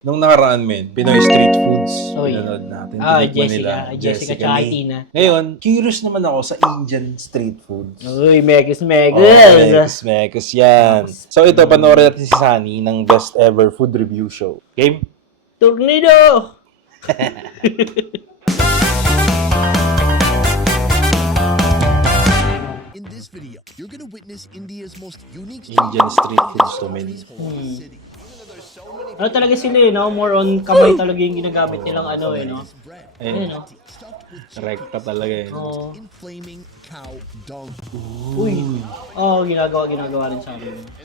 Nung nakaraan, Pinoy Street Foods. Oy. Pinanood natin. Jessica tsaka Lee. Tina. Ngayon, curious naman ako sa Indian street foods. Uy, Megas. Mekos yan. So ito, panoorin natin si Sunny ng best ever food review show. Game? Tornado! In this video, you're gonna witness India's most unique Indian street foods to men. city. Ano talaga sila no? More on kamay talaga yung ginagamit nilang ano no? Ayun no? Rekta talaga eh. Oo. Inflaming cow dung. Uy. Ginagawa rin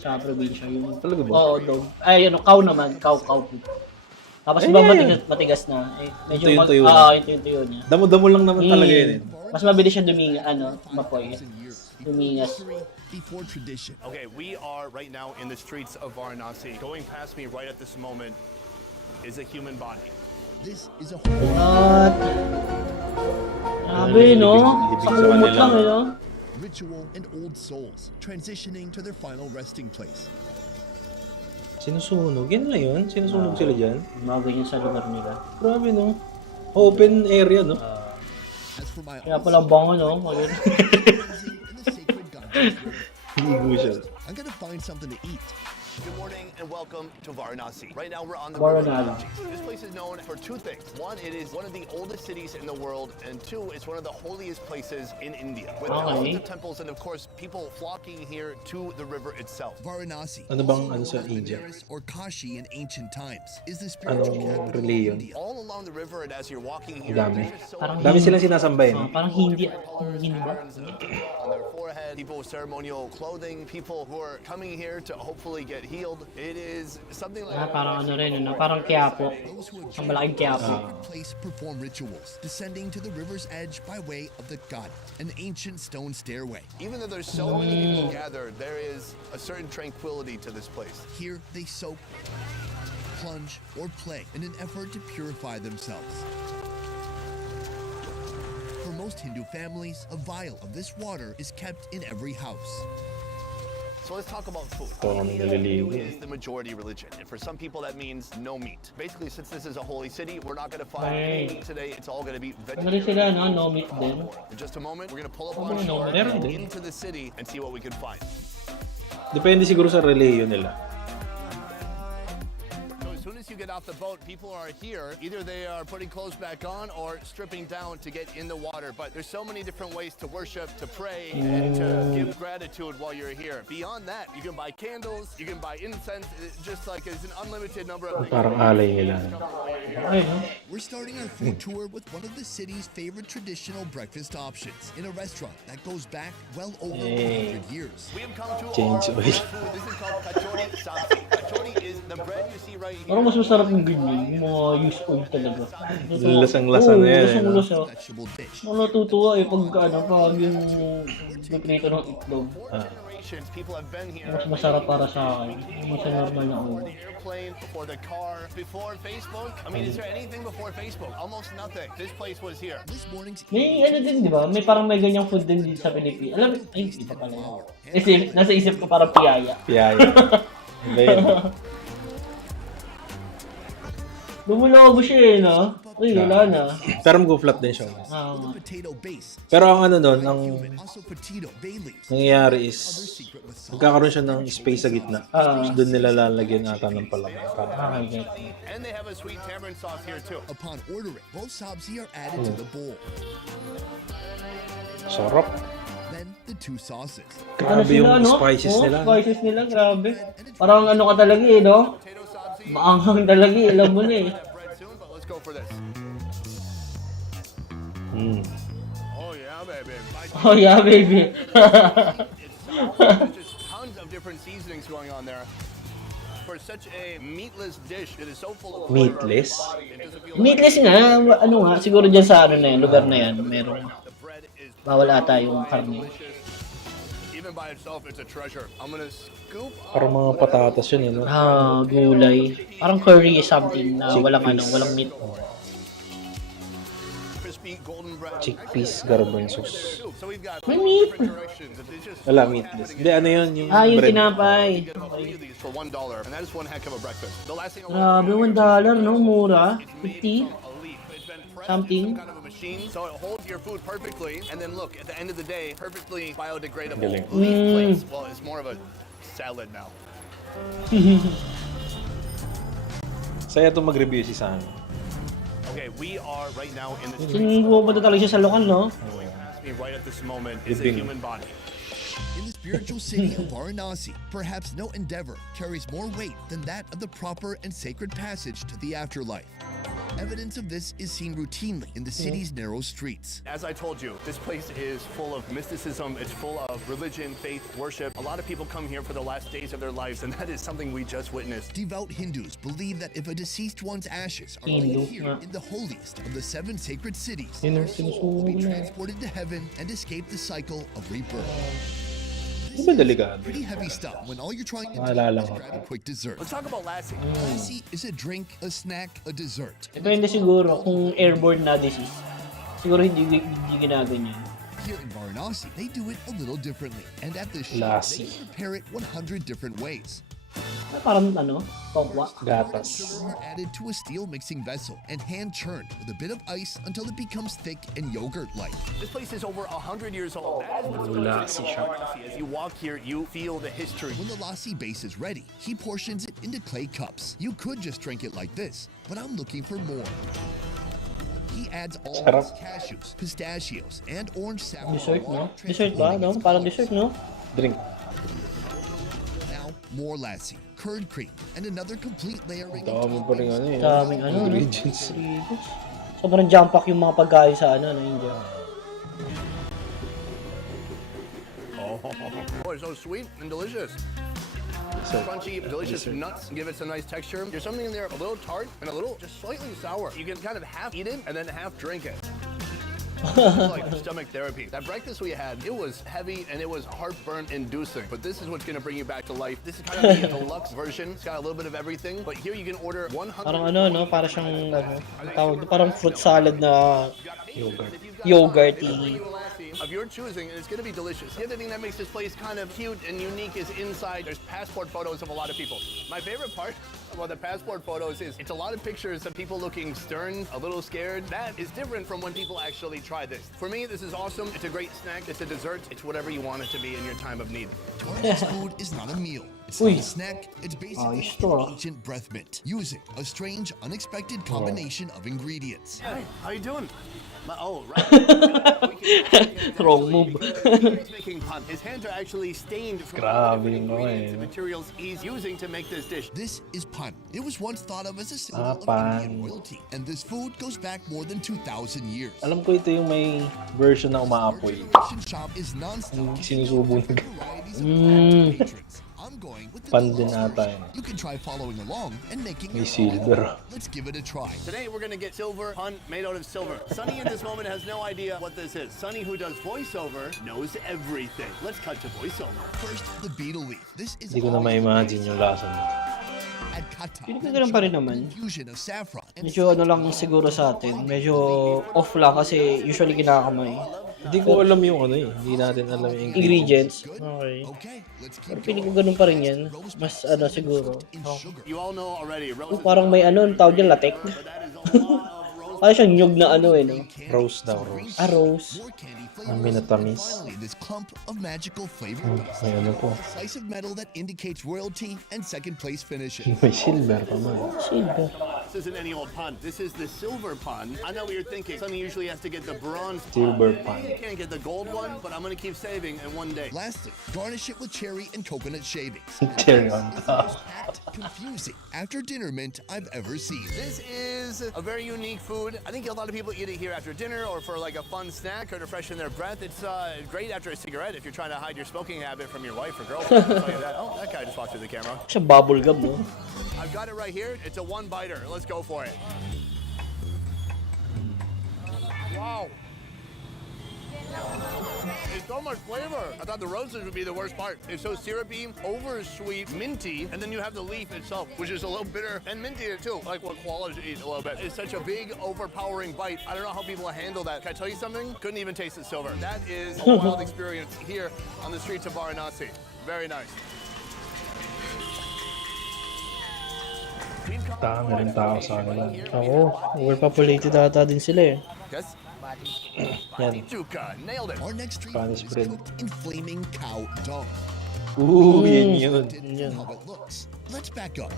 sa probinsya yung. Talaga ba? Oo, dog. Ay, ano, cow naman, cow. Tapos iba matigas na. Medyo Tuyo-tuyo na. yung tuyo niya. Damo-damo lang naman talaga yun eh. Mas mabilis siya mapoy. Dumingas. Before tradition. Okay, we are right now in the streets of Varanasi. Going past me right at this moment is a human body. This is a At grabe, no? Sa kumot lang, no? ritual and old souls transitioning to their final resting place. Sinusunog? Yan na yun? Sinusunog sila dyan? Bago yun sa lugar nila. Grabe no? Open area no? As for my Kaya pala bango, no? Ayun. in the sacred Ganges River, Higo siya. I'm gonna find something to eat. Good morning and welcome to Varanasi. Right now we're on the Varanasi. river. This place is known for two things. One, it is one of the oldest cities in the world, and two, it's one of the holiest places in India. With thousands of temples and of course people flocking here to the river itself. Varanasi, Ano bang also sa called India? Benares or Kashi in ancient times, is the spiritual Anong capital of reliyon? India. All along the river and as you're walking here, Dami. there's just so Parang Dami silang sinasambay no? Parang hindi ba? patterns on their forehead, people with ceremonial clothing, people who are coming here to hopefully get healed. It is something like Parang ano rin, no? Parang Quiapo. Those who have Ang malaking Quiapo. sacred place perform rituals, descending to the river's edge by way of the Ghat, an ancient stone stairway. even though there's so many people gathered, there is a certain tranquility to this place. Here they soak, plunge, or play in an effort to purify themselves. For most Hindu families, a vial of this water is kept in every house. So let's talk about food. Parang naliligo. Hindu is the majority religion, and for some people that means no meat. Basically, since this is a holy city, we're not going to find any meat today. It's all going to be Ano rin vegetarian. sila, no? No meat din. In just a moment, we're going to pull up Oh, on shore, meron go din. into the city, and see what we can find. Depende siguro sa reliyon nila. So as soon as you get off the boat, people are here. Either they are putting clothes back on or stripping down to get in the water. But there's so many different ways to worship, to pray, and to give gratitude while you're here. Beyond that, you can buy candles, you can buy incense. Just like it's an unlimited number of things. Parang alay nila. Ay, no? We're starting our food tour with one of the city's favorite traditional breakfast options in a restaurant that goes back well over 100 years. We have come to Change our oil. food. This is called kachori sabzi. Kachori is the bread you see right here. Parang mas masarap yung ganyan. Yung mga use oil talaga. Lasang-lasa na yan, eh, no? Lasang-lasa. Vegetable dish. Ako natutuwa pag yung nagprito ng itlog. Generations, people have been here. Mas masarap para sa akin. Hindi sa normal na oil. The airplane, before the car, before Facebook. I mean, is there anything before Facebook? Almost nothing. This place was here. This morning's May ano din, di ba? May parang may ganyang food din dito sa Pilipinas. Alam, ay, di pa pala yun. Kasi nasa isip ko parang piyaya. Piyaya. Iba yun. Lumulobo siya eh, no? Uy, wala na. Pero mag-flat din siya. potato base, Pero ang ano nun, ang also potato bay leaves. nangyayari is magkakaroon siya ng space sa gitna. Ah. Doon nila lalagyan ata ng palamay. Okay, get. And they have a sweet tamarind sauce here too. Upon ordering, both sabzi are added to the bowl. Sarap. Then the two sauces. Grabe yung spices nila. Spices nila, grabe. Parang ano ka talaga eh, no? Potato sabzi. Maanghang talaga eh, alam mo na eh. That bread soon, but let's go for this. Mm. Oh yeah, baby. Oh yeah, baby. There's just tons of different seasonings going on there. For such a meatless dish, it is so full of flavor. Meatless? It doesn't feel Meatless nga, ano nga, siguro dyan sa ano na yan, lugar na yan, meron. the bread is Bawal ata yung karne. delicious. Even by itself, it's a treasure. I'm gonna scoop up Parang mga patatas yun, eh, no? Ah, gulay. Parang curry something na walang ano, walang meat. crispy crispy golden brown. Chickpeas garbanzos. So we've got May meat. different directions. It's just Wala, meatless. Hindi, ano yun? Yung Yung bread. tinapay. get all three of these for $1, and that is one heck of a breakfast. The last thing I Grabe, $1, no? Mura. 50? a leaf. It's been pressed Something. in some kind of a machine, so it holds your food perfectly. And then look, at the end of the day, perfectly biodegradable. Galing. Leaf plates. Well, it's more of a salad now. Saya itong mag-review si Sunny. Okay, we are right now in the Sinubukan talaga siya sa lokal, no? me right at this moment is a Bing. human body. In the spiritual city of Varanasi, perhaps no endeavor carries more weight than that of the proper and sacred passage to the afterlife. Evidence of this is seen routinely in the city's narrow streets. As I told you, this place is full of mysticism. It's full of religion, faith, worship. A lot of people come here for the last days of their lives, and that is something we just witnessed. Devout Hindus believe that if a deceased one's ashes are laid here in the holiest of the 7 sacred cities, Yun their ang soul will be sinusubo na. transported to heaven and escape the cycle of rebirth. Di ba delikado? Pretty heavy stuff when all you're trying to do Maalala is ko. grab a quick dessert. Let's talk about Lassi. Lassi is a drink, a snack, a dessert. Depende siguro kung airborne na disease. Siguro hindi ginaganyan. Here in Varanasi, they do it a little differently. And at this shop, Lassi. they prepare it 100 different ways. Parang ano, tokwa. Gatas. Sugar are added to a steel mixing vessel and hand churned with a bit of ice until it becomes thick and yogurt-like. This place is over 100 years old. That is what's so Lassi interesting siya. about Varanasi. As you walk here, you feel the history. When the lassi base is ready, he portions it into clay cups. You could just drink it like this, but I'm looking for more. He adds almonds, cashews, pistachios, and orange saffron. Dessert, no? Dessert ba, no? Parang dessert, no? Drink. Now, more lassi, curd cream, and another complete layering Dami of pa rin ano eh. Daming ano, no? Ingredients. Ingredients. Sobrang jump pack yung mga pagkain sa ano, India. Oh, it's so sweet and delicious. So, Crunchy, delicious nuts give it some nice texture. There's something in there a little tart and a little just slightly sour. You can kind of half eat it and then half drink it. It's like stomach therapy. That breakfast we had, it was heavy and it was heartburn inducing. But this is what's going to bring you back to life. This is kind of the deluxe version. It's got a little bit of everything. But here you can order 100. Parang ano, no? Para siyang, ano, ang tawag doon, parang fruit salad na yogurt. yogurty. Of your choosing, and it's going to be delicious. The other thing that makes this place kind of cute and unique is inside there's passport photos of a lot of people. My favorite part about the passport photos is it's a lot of pictures of people looking stern, a little scared. That is different from when people actually try this. For me, this is awesome. It's a great snack. It's a dessert. It's whatever you want it to be in your time of need. This food is not a meal. It's Uy. not a snack. It's basically Ayos to, ah. ancient breath mint, using a strange, unexpected combination of ingredients. Hi, how you doing? Oh, right. Wrong move. He's making paan. His hands are actually stained from all the Grabe different yung ingredients eh. and materials he's using to make this dish. This is paan. It was once thought of as a symbol of Paan. Indian royalty, and this food goes back more than 2,000 years. Alam ko ito yung may version na umaapoy. Russian shop is non-stop. Yung sinusubo na Varieties of patrons. I'm going with the Pan din deluxe ata version. yun. You can try following along and making May your own. silver. Let's give it a try. Today we're gonna get silver paan made out of silver. Sunny at this moment has no idea what this is. Sunny, who does voiceover, knows everything. Let's cut to voiceover. First, the beetle leaf. This is Hindi ko na ma-imagine yung lasa nito. add kata. Feeling ko ganun pa rin naman. Infusion of saffron and Medyo ano lang siguro sa atin. Medyo off lang kasi usually kinakamay. Hindi ko alam yung ano eh. Hindi natin alam yung ingredients. Ingredients. Okay. Okay, let's Pero keep feeling ko going. ganun pa rin yan. Mas ano siguro. In Oh. sugar. You all know already. Rose is Parang may ano, ang tawag dyan, latek. but that is a lot of rose. Parang siyang nyug na ano eh, no? Rose daw, rose. Ah, rose. More candy Ang flavors. minatamis. Finally, this clump of magical flavor dust. May ano po. A slice of metal that indicates royalty and second place finishes. May silver pa man. Silver. This isn't any old paan. This is the silver paan. I know what you're thinking. Sunny usually has to get the bronze Silver paan. paan. You can't get the gold one, but I'm gonna keep saving and one day. Lastly, garnish it with cherry and coconut shavings. Cherry on This is the top. most packed, confusing after dinner mint I've ever seen. This is a very unique food. I think a lot of people eat it here after dinner or for like a fun snack or to freshen their breath. It's great after a cigarette if you're trying to hide your smoking habit from your wife or girlfriend. I'll tell you that. Oh, that guy just walked through the camera. Siya bubble gum, no? I've got it right here. It's a one-biter. Let's go for it. Wow. It's so much flavor. I thought the roasted would be the worst part. It's so syrupy, over sweet, minty, and then you have the leaf itself, which is a little bitter and minty too, like what koalas eat a little bit. It's such a big, overpowering bite. I don't know how people handle that. Can I tell you something? Couldn't even taste the silver. That is a wild experience here on the streets of Varanasi. Very nice. Dami rin tao sa kanila. Oo, overpopulated ata din sila eh. Yes? Yan. Chuka, nailed it. Our next street Spanish food is bread. cooked in flaming cow dung. Yun yun. And how it looks. Let's back up.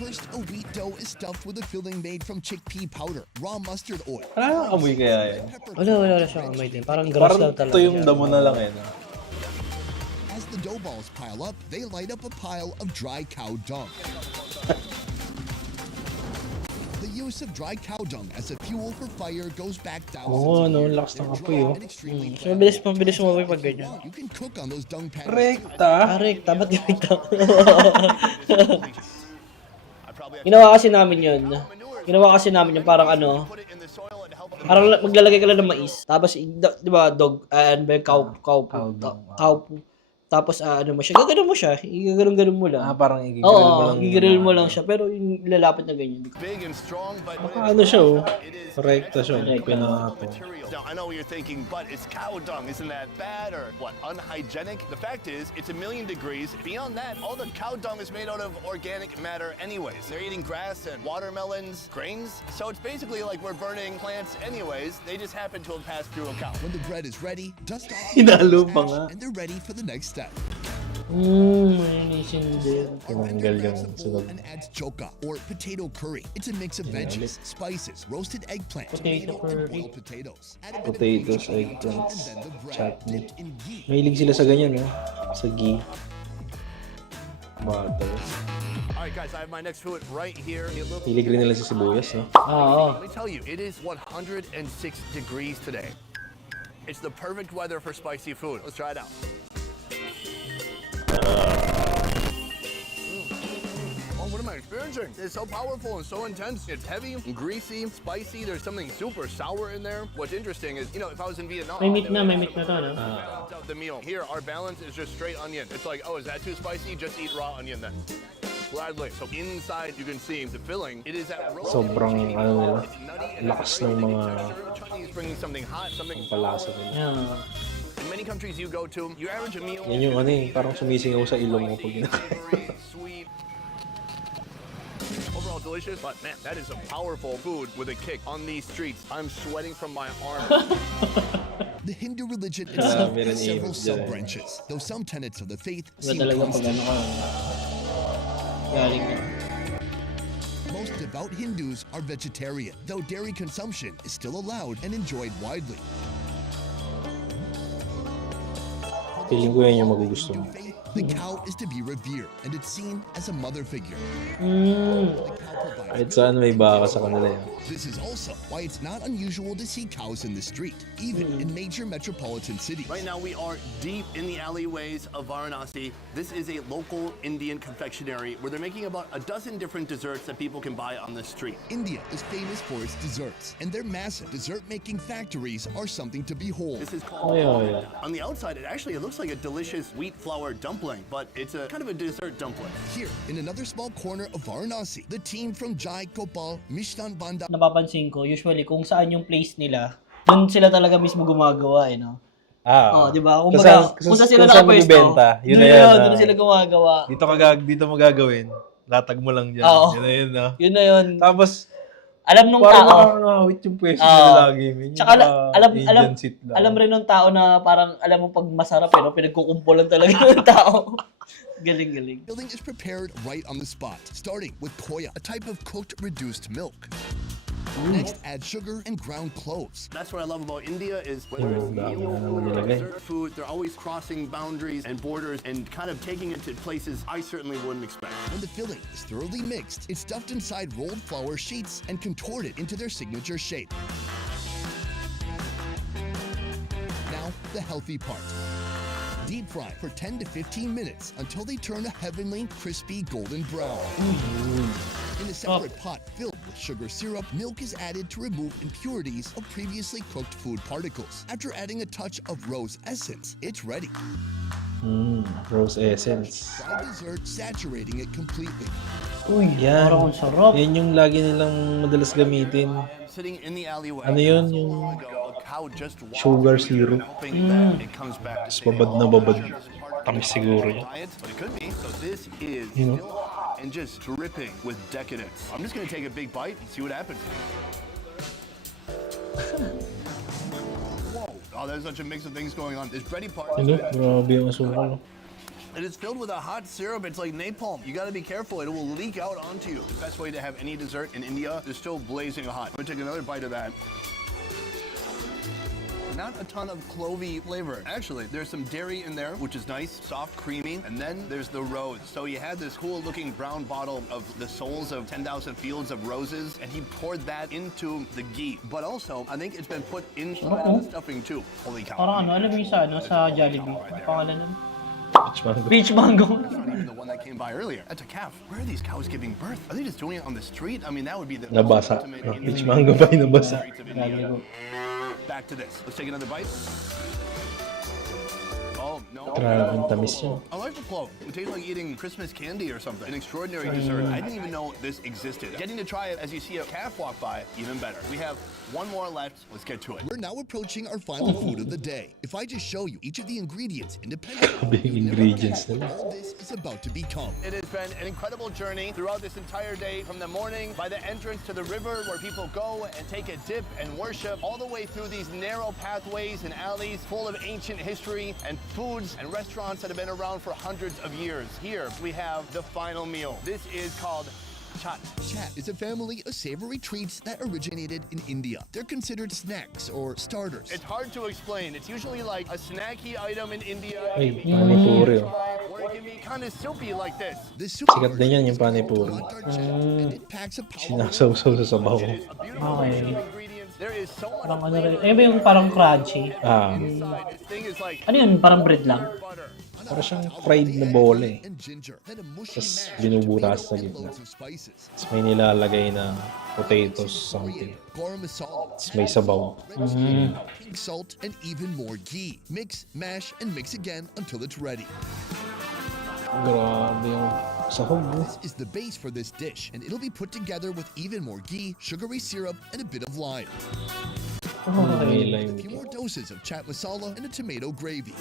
First, a wheat dough is stuffed with a filling made from chickpea powder, raw mustard oil, Parang amoy kaya yan. Wala siyang amay din. Parang grass Parang lang talaga. ito yung siya. damo na lang eh. No? As the dough balls pile up, they light up a pile of dry cow dung. The use of dry cow dung as a fuel for fire goes back thousands Oo, of ano, years. lakas ng They're apoy dry oh. and extremely So, mabilis umapoy pag ganyan. You can cook on those dung patties. Rekta. Rekta, ba't rekta? Ginawa kasi namin yun. Parang ano, Put it in the soil and help it. parang maglalagay ka lang ng mais. Tapos, di ba, dog, ano ba, cow poo. Tapos, ano mo siya, gaganon mo siya. Gaganon mo lang. Parang igigrill mo Oo, lang. gigrill mo lang siya. Pero yung lalapit na ganyan. Big and strong, but Ano siya oh. it is Rekta siya. Rekta. Pinahapon. material. Now, I know what you're thinking, but it's cow dung. Isn't that bad or what? Unhygienic? The fact is, it's 1,000,000 degrees. Beyond that, all the cow dung is made out of organic matter anyways. They're eating grass and watermelons, grains. So it's basically like we're burning plants anyways. They just happen to have passed through a cow. When the bread is ready, dust off Hinalo pa nga. and they're ready for the next step. Malinisin din. Our vendor Tinanggal grabs yung a bowl sunog. and adds choka or potato curry. It's a mix of veggies, spices, roasted eggplant, Potato tomato, and curry. boiled potatoes. Add a bit of Potatoes, green chili, eggplants, and then the bread chutney. dipped in ghee. Mahilig sila sa ganyan eh. Sa ghee. Butter. All right, guys, I have my next food right here. Hilig rin nila sa sibuyas, no? Oo. Let me tell you, it is 106 degrees today. It's the perfect weather for spicy food. Let's try it out. Oh, what am I experiencing? It's so powerful and so intense. It's heavy, greasy, spicy. There's something super sour in there. What's interesting is, if I was in Vietnam, May meat na to, no? balance out the meal. Here, our balance is just straight onion. It's like, oh, is that too spicy? Just eat raw onion then. Gladly. So inside, you can see the filling. It is that Sobrang ano nila. It's nutty and Lakas ng mga Chinese bringing something hot, something palasa nila. Yeah. In many countries you go to, you average a meal. Yan yung ano eh, parang sumisingaw sa ilong mo pag ginakain. Savory, sweet. Overall delicious, but man, that is a powerful food with a kick. On these streets, I'm sweating from my arms. The Hindu religion itself meron has several ibig dyan. sub-branches, though some tenets of the faith Iba seem talaga pag constant. ano ka. Galing yun. Most devout Hindus are vegetarian, though dairy consumption is still allowed and enjoyed widely. Feeling ko yan yung magugustuhan. The cow is to be revered, and it's seen as a mother figure. Mm. The cow provides Kahit saan may baka sa kanila yan. This is also why it's not unusual to see cows in the street, even in major metropolitan cities. Right now we are deep in the alleyways of Varanasi. This is a local Indian confectionery where they're making about a dozen different desserts that people can buy on the street. India is famous for its desserts, and their massive dessert-making factories are something to behold. This is called Oh, yeah. On the outside, it looks like a delicious wheat flour dumpling, but it's a kind of a dessert dumpling. Here, in another small corner of Varanasi, the team from Jai Gopal Mishtan Banda Napapansin ko, usually kung saan yung place nila, doon sila talaga mismo gumagawa eh, no? Oh, di ba? Kung saan sila nakapwesto, yun na yan. doon sila gumagawa. Dito mo gagawin. Latag mo lang dyan. Oo. Yun na yun, no? Yun na yun. Tapos, Alam nung parang tao. nakakangawit yung pwesto Oo. nila lagi. Tsaka alam seat lang. alam rin ng tao na parang alam mo pag masarap eh, no? Pinagkukumpulan talaga ng tao. Galing. filling is prepared right on the spot, starting with koya, a type of cooked reduced milk. Next, add sugar and ground cloves. That's what I love about India is whether it's dami meal na naman food or nilagay. dessert food, they're always crossing boundaries and borders and kind of taking it to places I certainly wouldn't expect. When the filling is thoroughly mixed, it's stuffed inside rolled flour sheets and contorted into their signature shape. Now, the healthy part. Deep fry for 10 to 15 minutes until they turn a heavenly, crispy golden brown. In a separate pot filled with sugar syrup, milk is added to remove impurities of previously cooked food particles. After adding a touch of rose essence, it's ready. Rose essence. Try dessert, saturating it completely. Uy, Yan. parang ang sarap. Yan yung lagi nilang madalas gamitin. Sitting in the alleyway. Ano yun? Yung A cow just walked sugar through here, syrup. hoping that it comes back to Tapos stay babad na home. babad. Tamis siguro yun. Diet, but it could be. So this is You know? still hot and just dripping with decadence. I'm just gonna take a big bite and see what happens. Whoa! Oh, there's such a mix of things going on. This bready part. Ano? Grabe yung asukal. It is filled with a hot syrup. It's like napalm. You got to be careful. It will leak out onto you. The best way to have any dessert in India is still blazing hot. I'm gonna take another bite of that. Not a ton of clovey flavor. Actually, there's some dairy in there, which is nice, soft, creamy. And then there's the rose. So you had this cool looking brown bottle of the souls of 10,000 fields of roses, and he poured that into the ghee. But also, I think it's been put inside of the stuffing too. Holy cow. Parang ano, alam mo yung sa, ano, sa Jollibee. Ang pangalan nun? Peach mango. Peach mango. That's not even the one that came by earlier. That's a calf. Where are these cows giving birth? Are they just doing it on the street? I mean, that would be the Nabasa. ultimate No, Indian peach mango pa yung nabasa. streets of India. Back to this. Let's take another bite. Oh, no. Grabe ang tamis niya. I like the clove. It tastes like eating Christmas candy or something. An extraordinary dessert. I didn't even know this existed. Getting to try it as you see a calf walk by, even better. We have one more left. Let's get to it. We're now approaching our final food of the day. If I just show you each of the ingredients independently, Big you'll never ingredients guess what nila. all this is about to become. It has been an incredible journey throughout this entire day, from the morning by the entrance to the river where people go and take a dip and worship, all the way through these narrow pathways and alleys full of ancient history and foods and restaurants that have been around for hundreds of years. Here we have the final meal. This is called chat. Chat is a family of savory treats that originated in India. They're considered snacks or starters. It's hard to explain. It's usually like a snacky item in India. Ay, It can be panipuri, oh. or it can be kind of soupy like this. This soup Sikat din yan yung panipuri. and it packs a powerful Sinasawsaw sa sabaw. It is a beautiful Okay. mix of ingredients. There is so much Parang ano flavor rin. Eh, ba yung parang crunchy? Ah, inside. This thing is like Ano yun? Parang bread lang? butter. para siyang fried na bola eh. and ginger, then a mushy Tas mash of binubutas sa tomato and gitna. loads of spices. Tapos may nilalagay na potatoes something. Garam masala, Tapos may sabaw. pink salt, and even more ghee. Mix, mash, and mix again until it's ready. Grabe yung sahog. This is the base for this dish, and it'll be put together with even more ghee, sugary syrup, and a bit of lime. May Okay. A lime. few more doses of chat masala and a tomato gravy.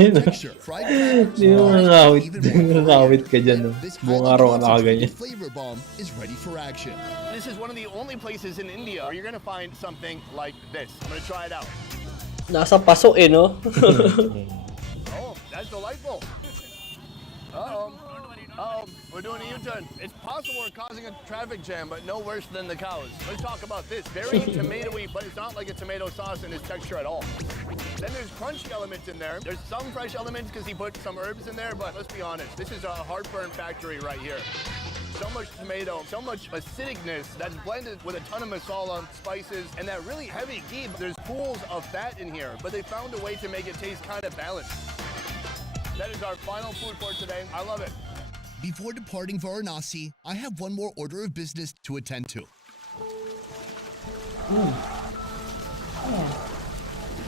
Yun, oh. Texture, fried crackers, Di mo garlic, nangawit. even Di more mo nangawit ka dyan. No? This Buong highly araw ka concentrated nakaganyan. flavor bomb is ready for action. This is one of the only places in India where you're gonna find something like this. I'm gonna try it out. Nasa paso eh, no? Oh, that's delightful. Uh-oh, we're doing a U-turn. It's possible we're causing a traffic jam, but no worse than the cows. Let's talk about this. Very tomatoey, but it's not like a tomato sauce in its texture at all. Then there's crunchy elements in there. There's some fresh elements because he put some herbs in there, but let's be honest, this is a heartburn factory right here. So much tomato, so much acidicness that's blended with a ton of masala, spices, and that really heavy ghee. There's pools of fat in here, but they found a way to make it taste kind of balanced. That is our final food for today. I love it. Before departing Varanasi, I have one more order of business to attend to.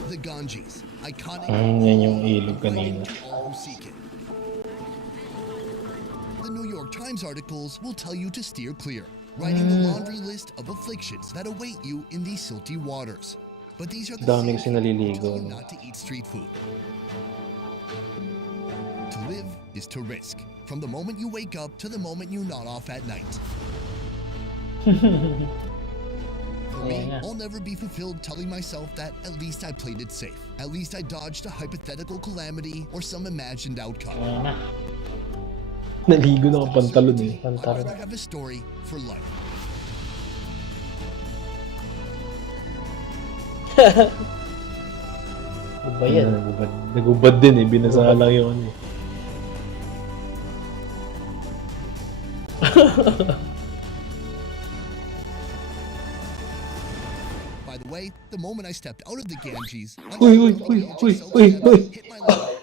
The Ganges, iconic Yan yung ilog kanina. all who seek it. The New York Times articles will tell you to steer clear, writing the laundry list of afflictions that await you in these silty waters. But these are the Dami kasi same who naliligo, tell you no? not to eat street food. To live is to risk, from the moment you wake up to the moment you nod off at night. For me, Yeah. I'll never be fulfilled telling myself that at least I played it safe. At least I dodged a hypothetical calamity or some imagined outcome. Ayan na. Naligo na ang pantalon eh. I'd rather have a story for life. Iba yan. Nagubad. Nagubad din eh. Binasa lang yung ano eh. By the way, the moment I stepped out of the Ganges, Uy, uy, uy, uy, uy, uy. hit my leg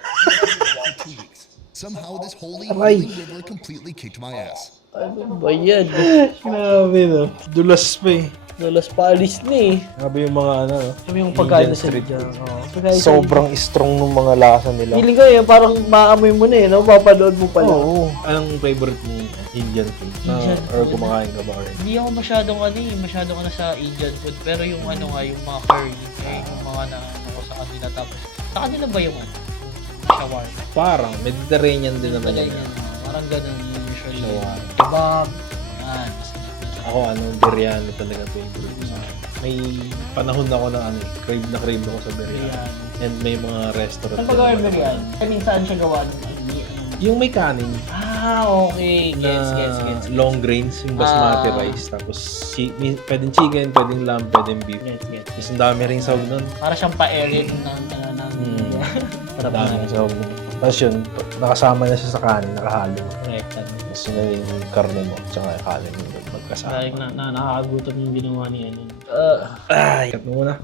for 2 weeks. Somehow this holy Aray. healing river completely kicked my ass. Ano ba yan? Grabe, no? Dulas pa eh. Nalas paalis na eh. Grabe yung mga ano, no? Sabi yung pagkain Indian na sa street dyan. food. Oo. Pagkain sa- Sobrang strong ng mga lasa nila. Feeling ko yun, parang maamoy mo na eh, no? Papanood mo pala. Oo. Anong favorite mong Indian food? Indian Or food? kumakain ka ba? Or... Hindi ako masyadong sa Indian food. Pero yung ano nga, yung mga curry, yung mga na ako sa kanila. Tapos, sa kanila ba yung ano? Shawarma. Parang Mediterranean din naman Tagay yun. yan. Parang ganun yung usually. Shawarma. Kebab. Yan. Ako biryani talaga favorite ko sa akin. May panahon ako na crave ako sa biryani. Biryani. And may mga restaurant. Saan pag-order mo yan? I mean, saan siya gawa? Yung may kanin Okay. na Gets. long grains, yung basmati rice. Tapos pwedeng chicken, pwedeng lamb, pwedeng beef. Gets. Tapos ang dami rin sahog nun. Para siyang pa-airing ng Ang dami rin sahog nun. Tapos yun, nakasama na siya sa kanin, nakahalo. correct. Tapos yun na yung karne mo, tsaka yung kanin mo magkasama. Parang nakakagutom yung ginawa niya. Ay, cut mo muna.